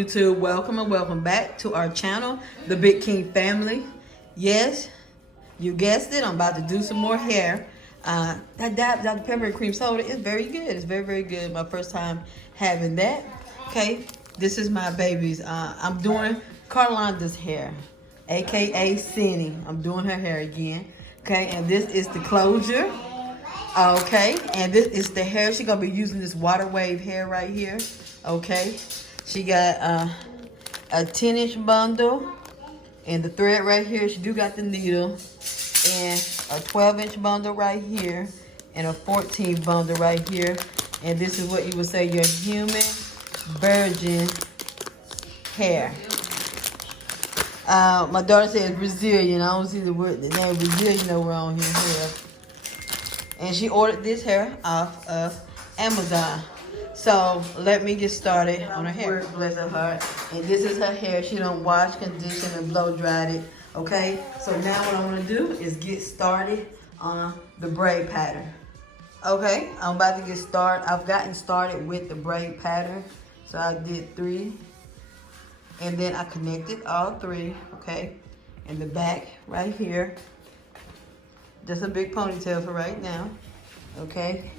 YouTube? Welcome and welcome back to our channel, the Big King family. Yes, you guessed it. I'm about to do some more hair. That Dr. Pepper Cream Soda is very good. It's very, very good. My first time having that. Okay, this is my baby's. I'm doing Carlanda's hair, aka Cindy. I'm doing her hair again. Okay, and this is the closure. Okay, and this is the hair. She's gonna be using this water wave hair right here. Okay, she got a 10-inch bundle and the thread right here. She do got the needle, and a 12-inch bundle right here and a 14 bundle right here. And this is what you would say your human virgin hair. My daughter says Brazilian. I don't see the word, the name Brazilian nowhere on here. And she ordered this hair off of Amazon. So let me get started on her hair. Bless her heart. And this is her hair. She don't wash, condition, and blow dried it. Okay. So now what I'm gonna do is get started on the braid pattern. Okay. I'm about to get started. I've gotten started with the braid pattern. So I did 3, and then I connected all 3. Okay. And the back right here. Just a big ponytail for right now, okay?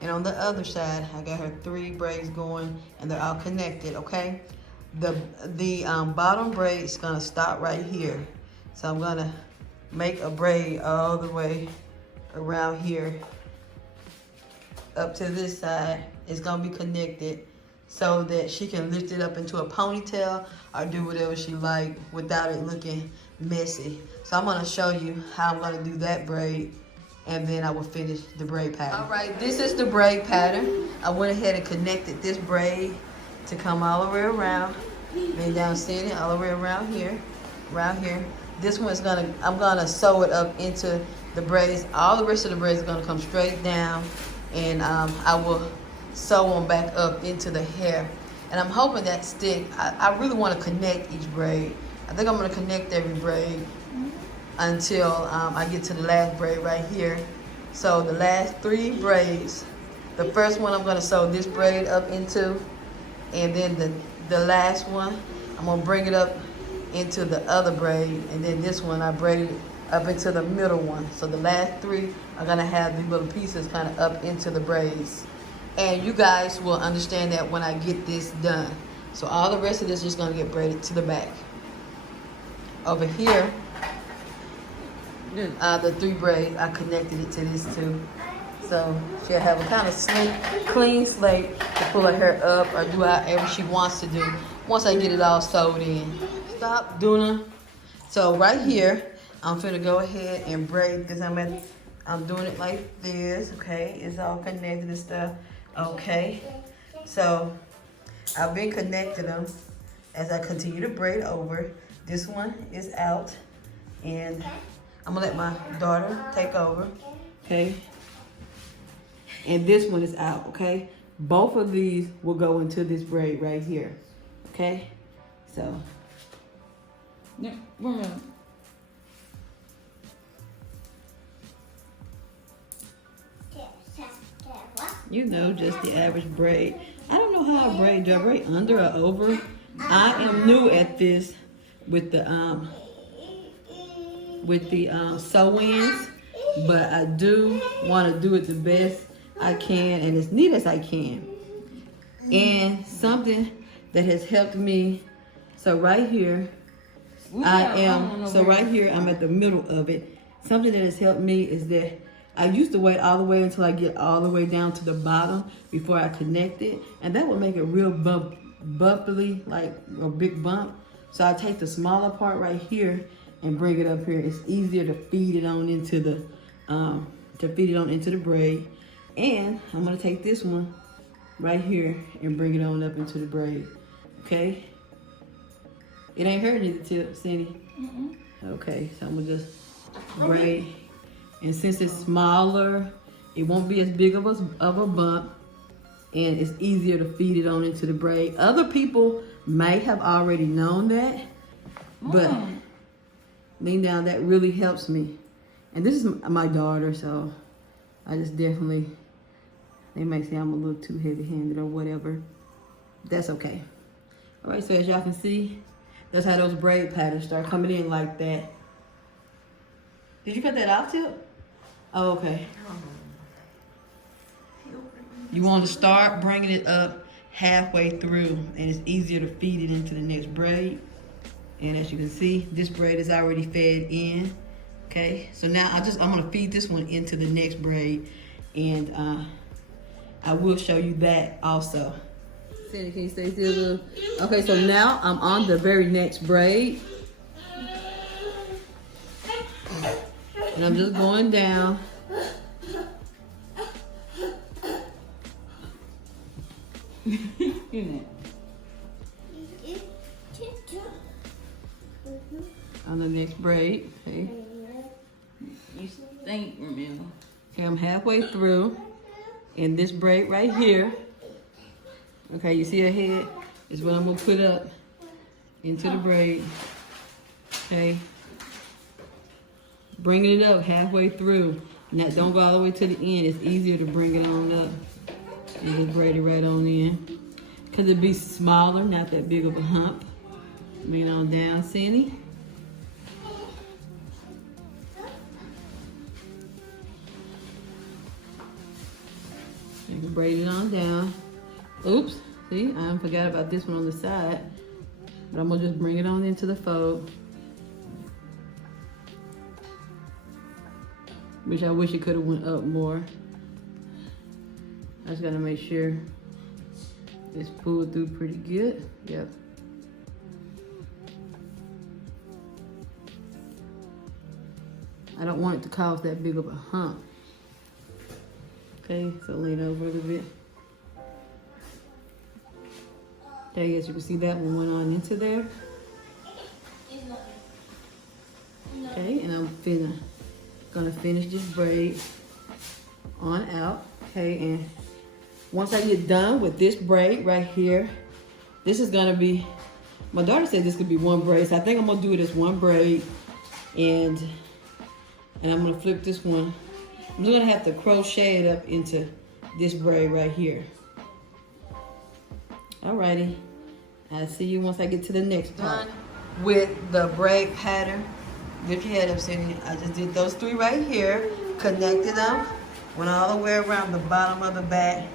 And on the other side, I got her 3 braids going, and they're all connected, okay? The bottom braid is gonna stop right here. So I'm gonna make a braid all the way around here up to this side. It's gonna be connected so that she can lift it up into a ponytail or do whatever she like without it looking messy. So I'm gonna show you how I'm gonna do that braid, and then I will finish the braid pattern. All right, this is the braid pattern. I went ahead and connected this braid to come all the way around, and down center, all the way around here, This one's I'm gonna sew it up into the braids. All the rest of the braids are gonna come straight down, and I will sew them back up into the hair. And I'm hoping that stick. I really want to connect each braid. I think I'm gonna connect every braid until I get to the last braid right here. So the last 3 braids, the first one I'm gonna sew this braid up into, and then the last one, I'm gonna bring it up into the other braid, and then this one I braid up into the middle one. So the last 3 are gonna have these little pieces kind of up into the braids. And you guys will understand that when I get this done. So all the rest of this is just gonna get braided to the back. Over here, the 3 braids, I connected it to this too. So she'll have a kind of slick, clean slate to pull her hair up or do however she wants to do once I get it all sewed in. Stop doing it. So right here, I'm finna go ahead and braid this. I'm doing it like this, okay? It's all connected and stuff, okay? So I've been connecting them as I continue to braid over. This one is out, and I'm gonna let my daughter take over, okay? And this one is out, okay? Both of these will go into this braid right here, okay? So, yeah, you know, just the average braid. I don't know how I braid. Do I braid under or over? I am new at this with the sew-ins, but I do want to do it the best I can and as neat as I can. And something that has helped me, so right here, right here, I'm at the middle of it. Something that has helped me is that I used to wait all the way until I get all the way down to the bottom before I connect it, and that would make it real bumpily, like a big bump. So I take the smaller part right here and bring it up here. It's easier to feed it on into the braid. And I'm gonna take this one right here and bring it on up into the braid. Okay? It ain't hurting the tip, Cindy. Okay, so I'm gonna just braid. And since it's smaller, it won't be as big of a bump, and it's easier to feed it on into the braid. Other people may have already known that, but lean down, that really helps me. And this is my daughter, so I just definitely, they may say I'm a little too heavy-handed or whatever. That's okay. All right, so as y'all can see, that's how those braid patterns start coming in like that. Did you cut that out, Tip? Oh, okay. You want to start bringing it up halfway through, and it's easier to feed it into the next braid. And as you can see, this braid is already fed in. Okay, so now I'm gonna feed this one into the next braid, and I will show you that also. Sandy, can you stay still? Okay, so now I'm on the very next braid, and I'm just going down. On the next braid, okay. You stink, remember? Okay, I'm halfway through, and this braid right here, okay, you see her head, is what I'm gonna put up into the braid, okay. Bringing it up halfway through. Now, don't go all the way to the end. It's easier to bring it on up. And just braid it right on in. Because it'd be smaller, not that big of a hump. Bring it on down, Sandy. You can braid it on down. Oops, see, I forgot about this one on the side. But I'm gonna just bring it on into the fold. Which I wish it could have went up more. I just gotta make sure it's pulled through pretty good. Yep. I don't want it to cause that big of a hump. Okay, so lean over a little bit. Okay, as you can see, that one went on into there. Okay, and I'm gonna finish this braid on out. Okay, and once I get done with this braid right here, this is gonna be, my daughter said this could be one braid, so I think I'm gonna do it as one braid, and I'm gonna flip this one. I'm just gonna have to crochet it up into this braid right here. Alrighty, I'll see you once I get to the next part. Done with the braid pattern. Lift your head up, Cindy. I just did those three right here, connected them, went all the way around the bottom of the back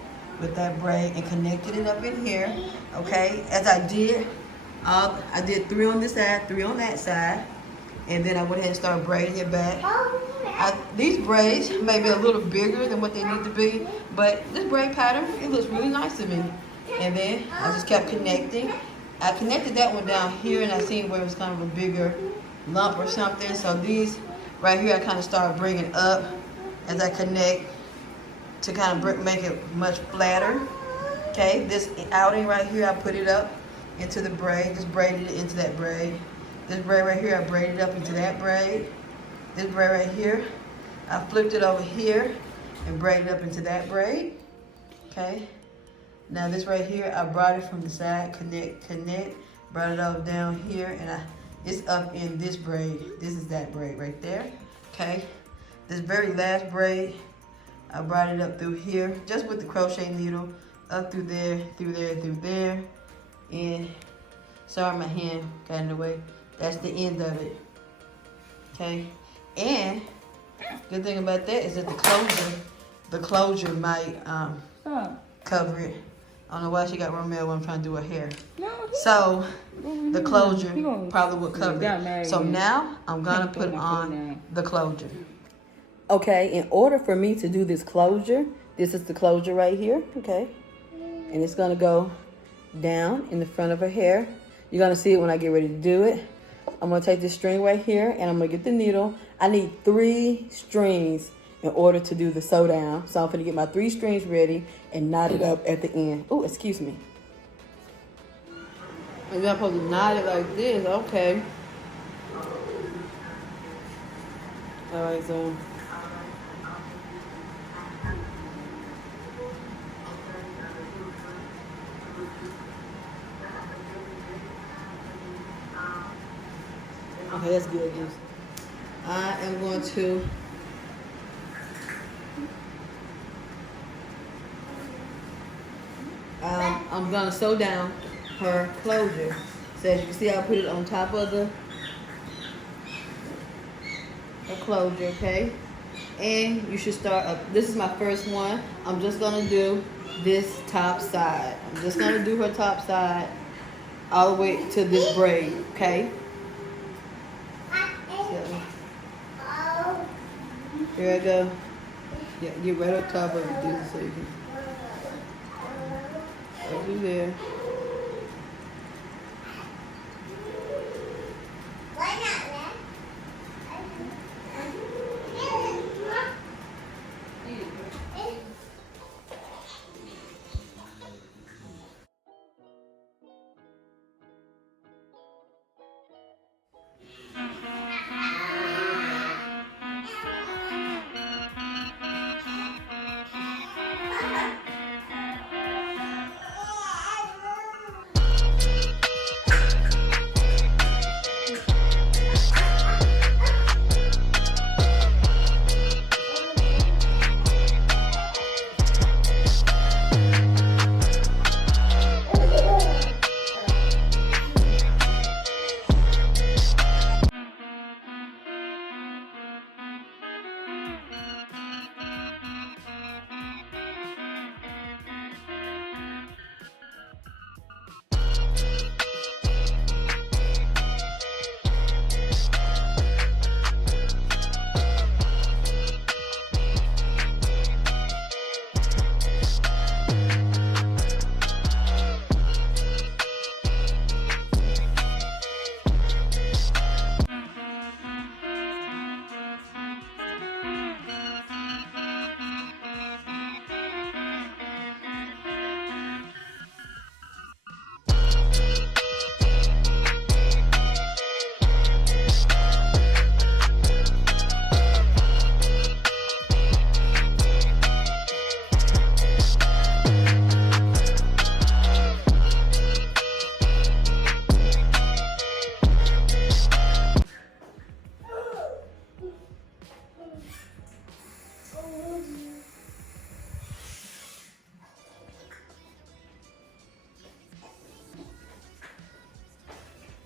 with that braid and connected it up in here. Okay, as I did three on this side, three on that side, and then I went ahead and started braiding it back. These braids may be a little bigger than what they need to be, but this braid pattern, it looks really nice to me. And then I just kept connecting. I connected that one down here, and I seen where it was kind of a bigger lump or something. So these right here, I kind of started bringing up as I connect to kind of make it much flatter. Okay, this outing right here, I put it up into the braid, just braided it into that braid. This braid right here, I braided up into that braid. This braid right here, I flipped it over here and braided up into that braid. Okay. Now this right here, I brought it from the side, connect, brought it all down here, and it's up in this braid. This is that braid right there. Okay. This very last braid, I brought it up through here, just with the crochet needle, up through there, through there, through there. And sorry, my hand got in the way. That's the end of it. Okay. And good thing about that is that the closure might cover it. I don't know why she got Romeo when I'm trying to do her hair. So the closure probably will cover it. So now I'm gonna put on the closure. Okay, in order for me to do this closure, this is the closure right here, okay? And it's gonna go down in the front of her hair. You're gonna see it when I get ready to do it. I'm gonna take this string right here and I'm gonna get the needle. I need 3 strings in order to do the sew down. So I'm gonna get my 3 strings ready and knot it up at the end. Oh, excuse me. And you're supposed to knot it like this, okay. All right, so. Okay, that's good. Yes. I am going to I'm gonna sew down her closure. So as you can see, I put it on top of the closure, okay? And you should start up. This is my first one. I'm just gonna do this top side. I'm just gonna do her top side all the way to this braid, okay? So, here I go. Yeah, get right on top of it, dude, so you can go through there.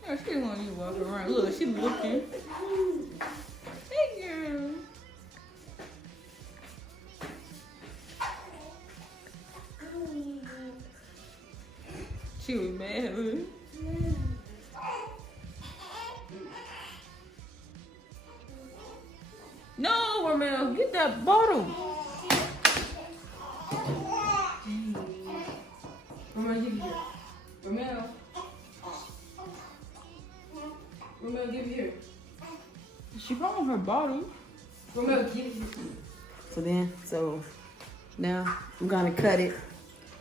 Oh, she want you to walk around. Look, she looking. Hey, girl. She was mad, huh? No, Romeo, get that bottle. Romeo, give me here. Romeo. Romeo, give me here. She brought her bottle. Romeo, give me here. So now I'm gonna cut it.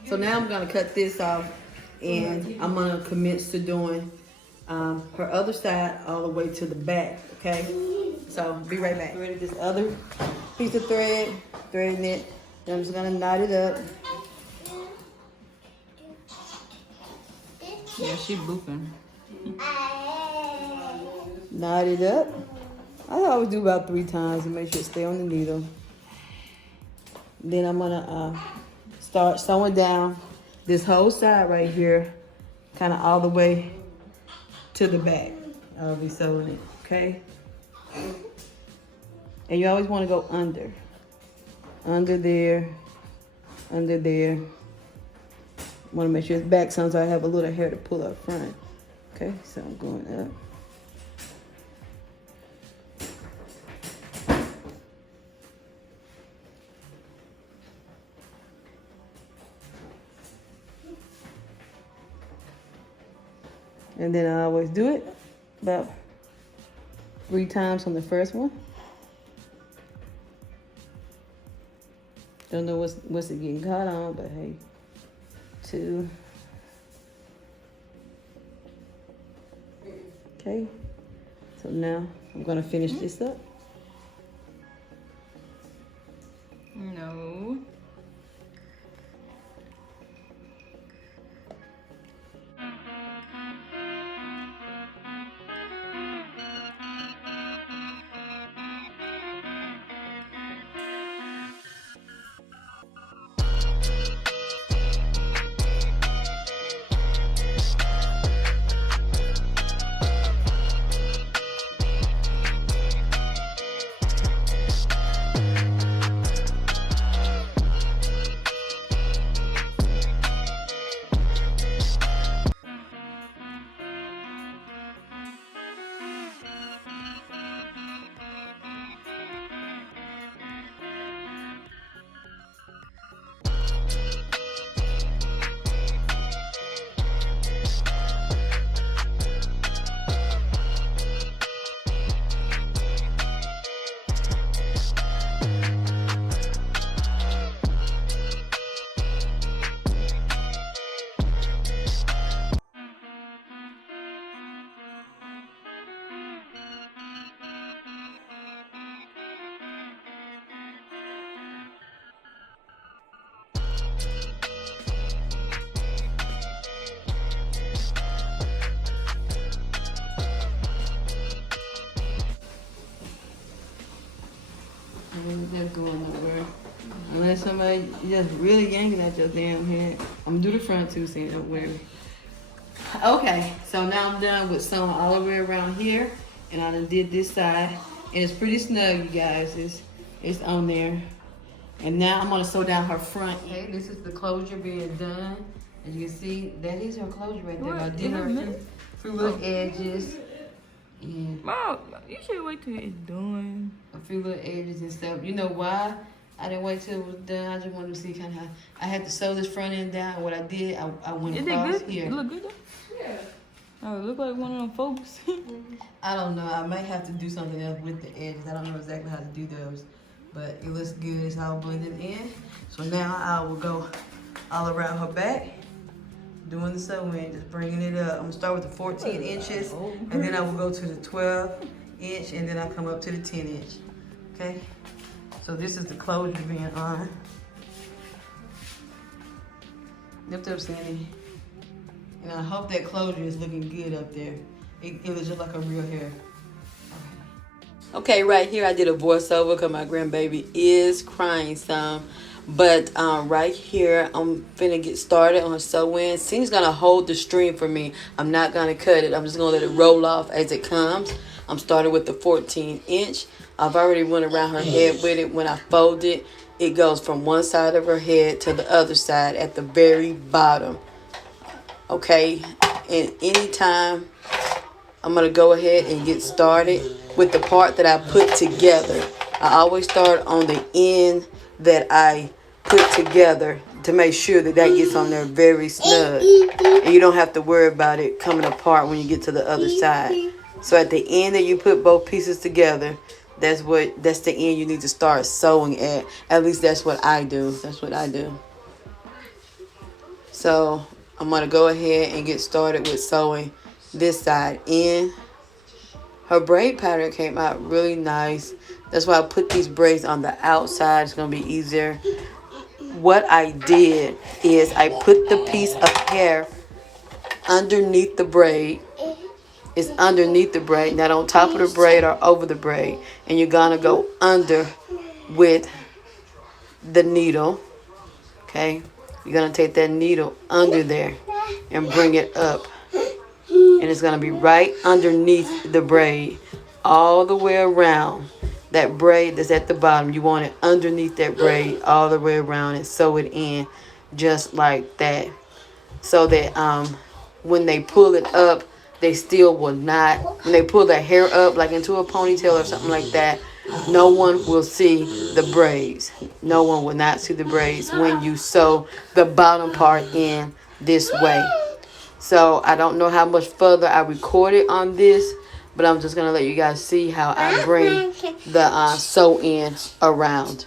So now I'm gonna cut this off, and I'm gonna commence to doing her other side all the way to the back, okay? So be right back. Ready this other piece of thread, threading it. Then I'm just gonna knot it up. Yeah, she booping. Knot it up. I always do about 3 times to make sure it stay on the needle. Then I'm gonna start sewing down this whole side right here, kind of all the way to the back. I'll be sewing it, okay? And you always want to go under there. Want to make sure it's back, sometimes I have a little hair to pull up front. Okay, so I'm going up. And then I always do it about 3 times on the first one. Don't know what's it getting caught on, but hey. 2. Okay. So now I'm gonna finish this up. No. ain't just going nowhere. Unless somebody just really yanking at your damn head. I'm gonna do the front too, so don't worry. Okay, so now I'm done with sewing all the way around here, and I done did this side, and it's pretty snug, you guys. It's on there, and now I'm gonna sew down her front. Okay, this is the closure being done. As you can see, that is her closure right there. I did her few little edges, and Mom, you should wait till it's done. a few little edges and stuff. You know why? I didn't wait till it was done. I just wanted to see kind of how I had to sew this front end down. What I did, I went across here. It look good though? Yeah. Oh, it look like one of them folks. I don't know. I might have to do something else with the edges. I don't know exactly how to do those, but it looks good. It's all blended in. So now I will go all around her back, doing the sewing, just bringing it up. I'm gonna start with the 14 inches, and then I will go to the 12 inch, and then I come up to the 10 inch. Okay. So this is the closure being on. Lift up, Sandy. And I hope that closure is looking good up there. It looks just like a real hair. Okay, right here I did a voiceover because my grandbaby is crying some. But right here, I'm finna get started on her sew-in. Cindy's gonna hold the string for me. I'm not gonna cut it. I'm just gonna let it roll off as it comes. I'm starting with the 14 inch. I've already went around her head with it. When I fold it, it goes from one side of her head to the other side at the very bottom. Okay, and anytime I'm going to go ahead and get started with the part that I put together. I always start on the end that I put together to make sure that that gets on there very snug. And you don't have to worry about it coming apart when you get to the other side. So at the end that you put both pieces together, that's the end you need to start sewing at. At least that's what I do. That's what I do. So I'm going to go ahead and get started with sewing this side in. Her braid pattern came out really nice. That's why I put these braids on the outside. It's going to be easier. What I did is I put the piece of hair underneath the braid. It's underneath the braid, not on top of the braid or over the braid. And you're going to go under with the needle. Okay? You're going to take that needle under there and bring it up. And it's going to be right underneath the braid all the way around. That braid that's at the bottom, you want it underneath that braid all the way around and sew it in just like that. So that when they pull it up, they still will not, when they pull their hair up like into a ponytail or something like that, no one will see the braids. No one will not see the braids when you sew the bottom part in this way. So I don't know how much further I recorded on this, but I'm just going to let you guys see how I bring the sew in around.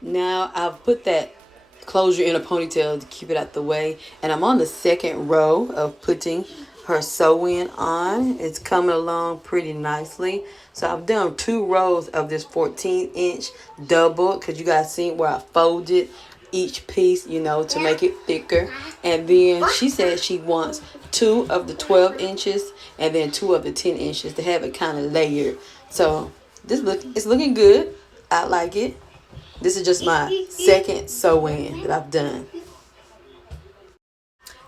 Now I've put that closure in a ponytail to keep it out the way. And I'm on the second row of putting her sew-in on. It's coming along pretty nicely. So I've done 2 rows of this 14-inch double, because you guys seen where I folded each piece, you know, to make it thicker. And then she said she wants 2 of the 12 inches and then 2 of the 10 inches to have it kind of layered. So it's looking good. I like it. This is just my second sew-in that I've done.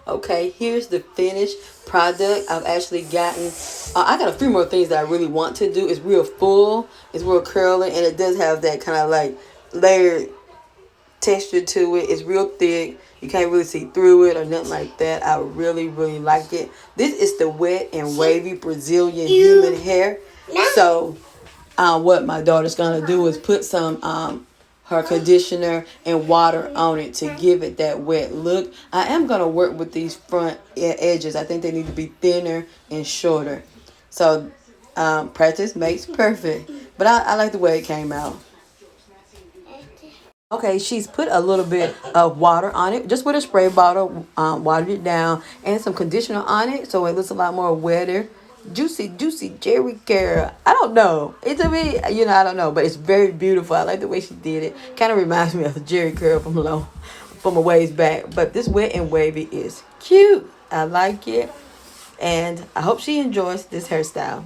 Okay, here's the finished product. I've actually gotten, I got a few more things that I really want to do. It's real full, it's real curly, and it does have that kind of like layered texture to it. It's real thick. You can't really see through it or nothing like that. I really, really like it. This is the wet and wavy Brazilian human hair. So what my daughter's gonna do is put some her conditioner and water on it to give it that wet look. I am gonna work with these front edges. I think they need to be thinner and shorter. So practice makes perfect. But I like the way it came out. Okay, she's put a little bit of water on it, just with a spray bottle, watered it down, and some conditioner on it, so it looks a lot more wetter. Juicy Jerry Curl. I don't know. It's, to me, you know, I don't know, but it's very beautiful. I like the way she did it. Kind of reminds me of the Jerry Curl from a ways back. But this wet and wavy is cute. I like it, and I hope she enjoys this hairstyle.